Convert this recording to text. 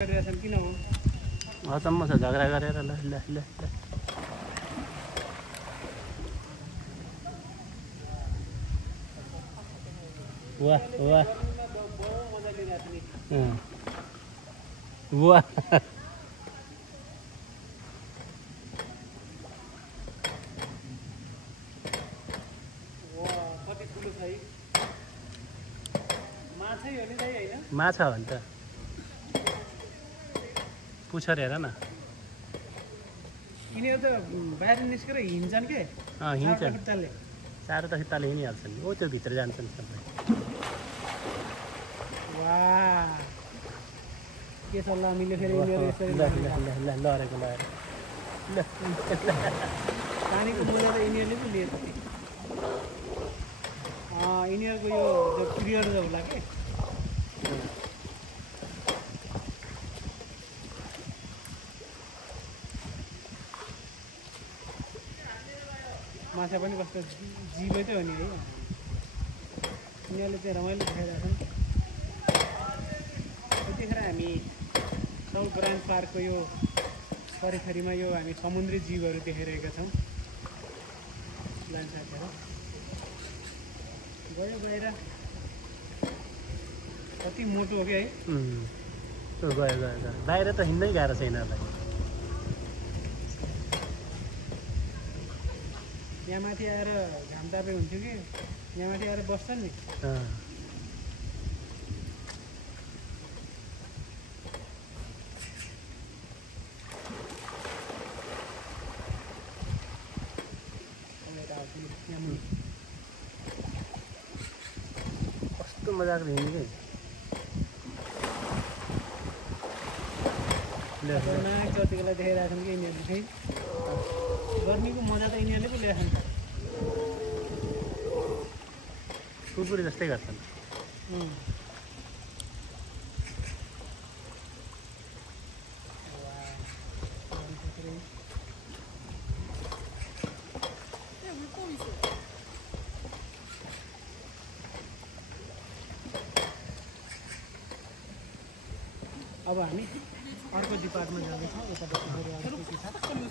किन हो अचम्म छ झगडा गरेर ल ल ल ल वाह वाह वाह कति ठुलो छ है माछै हो नि दाइ हैन माछा हो नि त पुछर हेर न यिनीहरू त बाहिर निस्केर हिँड्छन् के हिँड्छन् खुट्टाले साह्रो त खुट्टाले हिँडिहाल्छन् ओ त्यो भित्र जान्छन् सबै वाह के छ ल हामीले फेरि यिनीहरू यसरी लडेको लगाएर ल पानीको मजा त यिनीहरूले पो लिएछ यिनीहरूको यो पिरियड होला के माछा पनि कस्तो जीवै त हो नि है यिनीहरूले चाहिँ रमाइलो देखाइरहेछन् यतिखेर हामी साउथ ग्रान्ड पार्कको यो परिखरीमा यो हामी समुद्री जीवहरू देखिरहेका छौँ लान्छ गयो बाहिर कति मोटो हो कि है गयो गयो बाहिर त हिँड्नै गाह्रो छ यिनीहरूलाई यहाँ माथि आएर घाम तापे हुन्थ्यो कि यहाँ माथि आएर बस्छन् नि कस्तो मजाको हिँड्ने कि चौतिको लागि देखाइरहेको छन् कि यिनीहरूले फेरि गर्मीको मजा त यिनीहरूले पो ल्याएछन् कुकुरी जस्तै गर्छन् अब हामी अर्को डिपार्टमा जाँदैछौँ यता